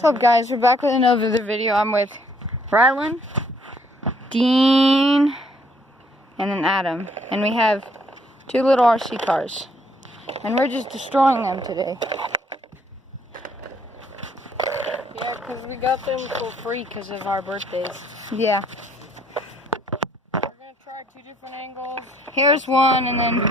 What's up, guys? We're back with another video. I'm with Rylan, Dean, and then Adam. And we have two little RC cars. And we're just destroying them today. Yeah, because we got them for free because of our birthdays. Yeah. We're going to try two different angles. Here's one, and then...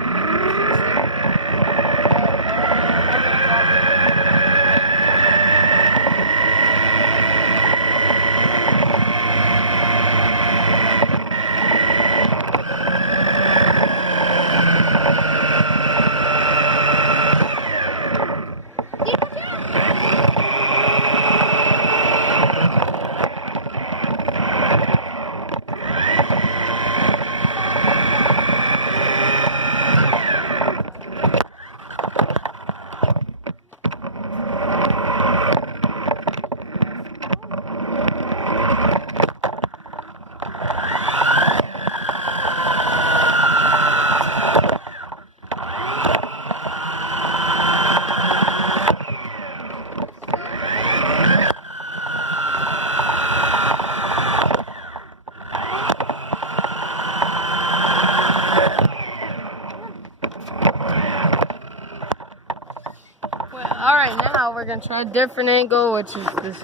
Alright, now we're going to try a different angle, which is this.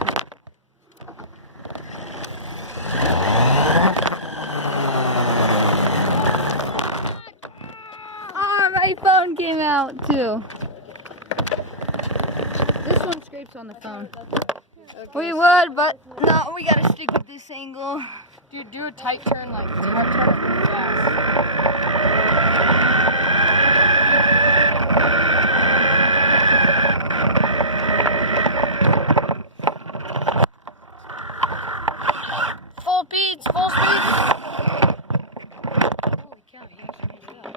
Oh, my phone came out, too. This one scrapes on the phone. Okay, We would, but no, we got to stick with this angle. Dude, do a tight turn like this. Fast. Full speeds, full speeds. Holy cow, you actually made it up.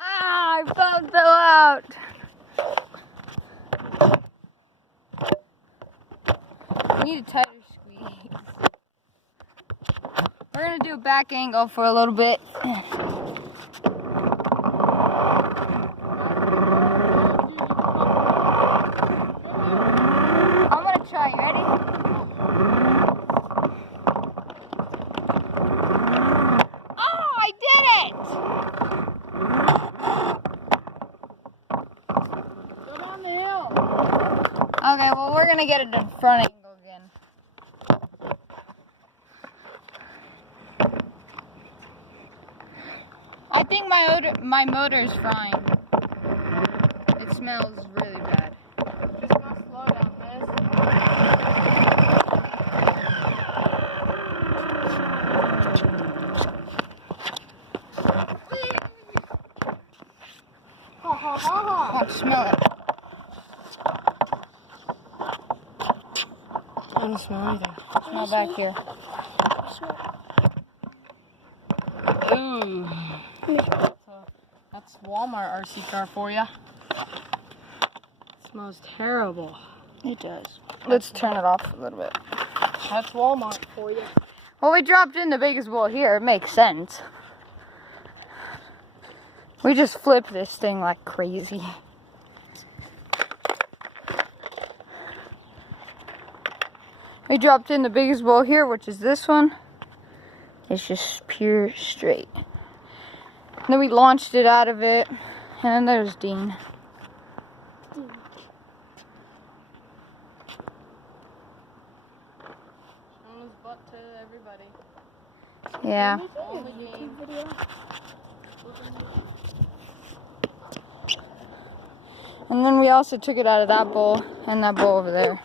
I felt so out. We need a tighter squeeze. We're gonna do a back angle for a little bit. I'm gonna try. You ready? Oh, I did it! Okay, well, we're gonna get it in front angle again. I think my motor's frying. It smells really bad. Just go slow down, miss. Ha ha ha ha. Oh, smell it. I don't smell either. Smell back here. Ooh. That's Walmart RC car for you. Smells terrible. It does. Let's turn it off a little bit. That's Walmart for you. Well, we dropped in the biggest bowl here. It makes sense. We just flipped this thing like crazy. We dropped in the biggest bowl here, which is this one. It's just pure straight. then we launched it out of it. And then there's Dean. Showing his butt to everybody. Yeah. All the game. And then we also took it out of that bowl and that bowl over there.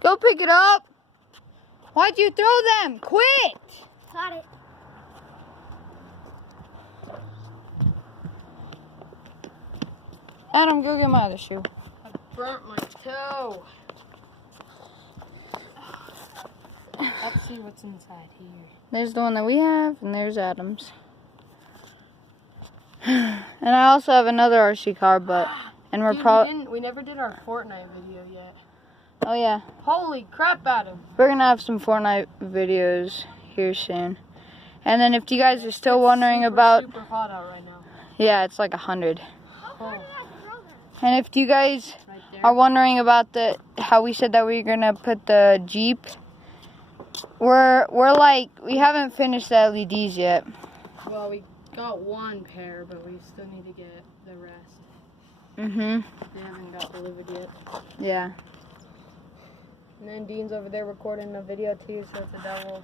Go pick it up. Why'd you throw them? Quit. Got it. Adam, go get my other shoe. I burnt my toe. Let's see what's inside here. There's the one that we have, and there's Adam's. And I also have another RC car, and we're Dude, probably. we never did our Fortnite video yet. Oh yeah, Holy crap, Adam. we're gonna have some Fortnite videos here soon. And then if you guys are still wondering Super, about, super hot out right now. yeah, it's like 100. Oh, And if you guys right are there. wondering about how we said that we were gonna put the Jeep, we haven't finished the LEDs yet. Well, we got one pair, but we still need to get the rest. Mhm. They haven't got delivered yet. Yeah. And then Dean's over there recording a video too, so it's a double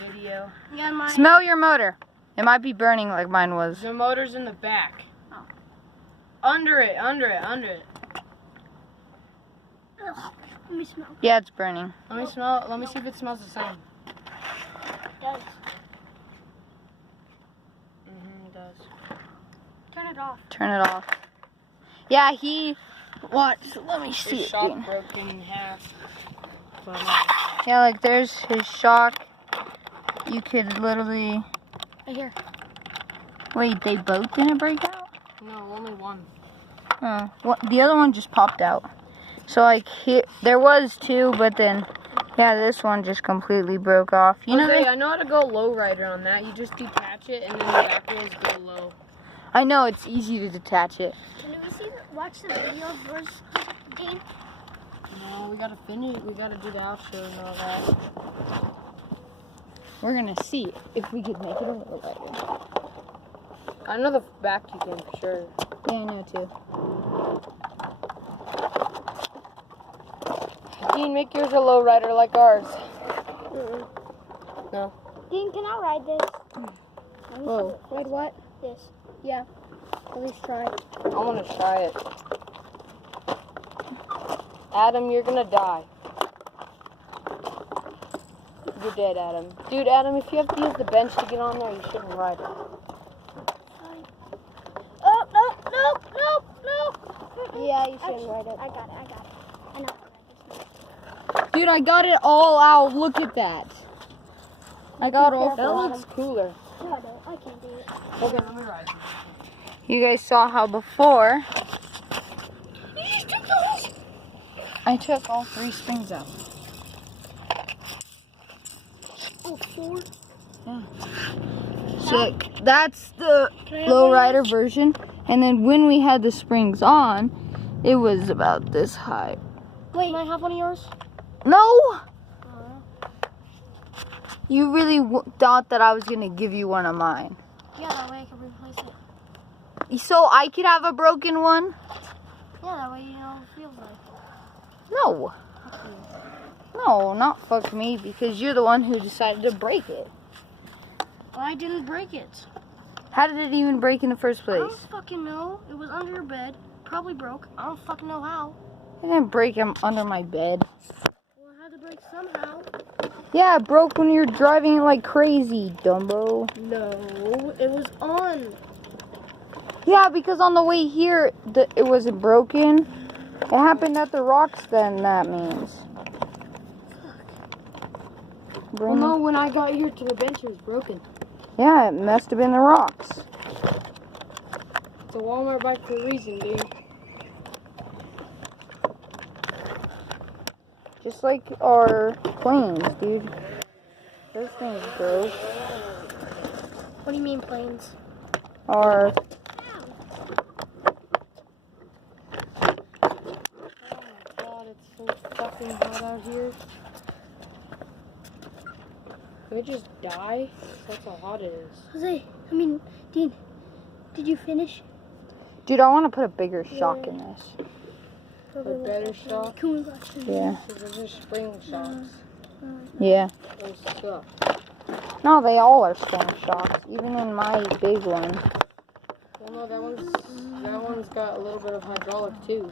video. Yeah, mine. Smell your motor. It might be burning like mine was. The motor's in the back. Oh. Under it. Ugh. Let me smell. Yeah, it's burning. Let me smell it. Let me see if it smells the same. It does. It does. Turn it off. Turn it off. Yeah, let me see His it. shock Dean. broke in half. But, Yeah, like there's his shock. You could literally. Right here. Wait, they both didn't break out? no, only one. Oh, what? The other one just popped out. So like there was two, but then yeah, this one just completely broke off. You know Jose, that? I know how to go low rider on that. You just detach it and then the back wheels go low. I know it's easy to detach it. Can we watch the video first, Dean? No, we gotta finish. We gotta do the outro and all that. We're gonna see if we could make it a little lighter. I know the back you can for sure. Yeah, I know too. Dean, make yours a low rider like ours. No. Dean, can I ride this? Whoa. Ride what? This. Yeah. At least try. I want to try it. Adam, you're gonna die. You're dead, Adam. Dude, Adam, if you have to use the bench to get on there, you shouldn't ride it. Oh, no. Yeah, you shouldn't ride it. I got it. I know. Dude, I got it all out. Look at that. I got all. That looks cooler. No, I don't. I can't do it. Okay, let me ride. You guys saw how before I took all 3 springs out. Oh, 4? Yeah. So that's the lowrider version. And then when we had the springs on, it was about this high. Wait, can I have one of yours? No! You really thought that I was going to give you one of mine. Yeah, that way I can replace it. So I could have a broken one? Yeah, that way you know what it feels like. No. No, not fuck me, because you're the one who decided to break it. Well, I didn't break it. How did it even break in the first I place? don't fucking know. It was under your bed. Probably broke. I don't fucking know how. It didn't break under my bed. Well, it had to break somehow. Yeah, it broke when you were driving it like crazy, Dumbo. No, it was on. Yeah, because on the way here, it wasn't broken. It happened at the rocks then, that means. Well, no, when I got here to the bench, it was broken. Yeah, it must have been the rocks. It's a Walmart bike for a reason, dude. Just like our planes, dude. Those things broke. What do you mean planes? Our... Oh my god, it's so fucking hot out here. Can we just die? That's how hot it is. Jose, Dean, did you finish? Dude, I want to put a bigger shock in this. A better shock? Can we watch this? Yeah. Those are spring shocks. Yeah. Those suck. No, they all are spring shocks, even in my big one. Well, no, that one's got a little bit of hydraulic too.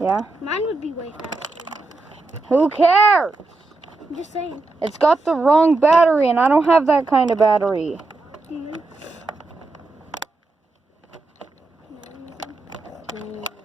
Yeah? Mine would be way faster. Who cares? I'm just saying. It's got the wrong battery, and I don't have that kind of battery. Mhm. Mm.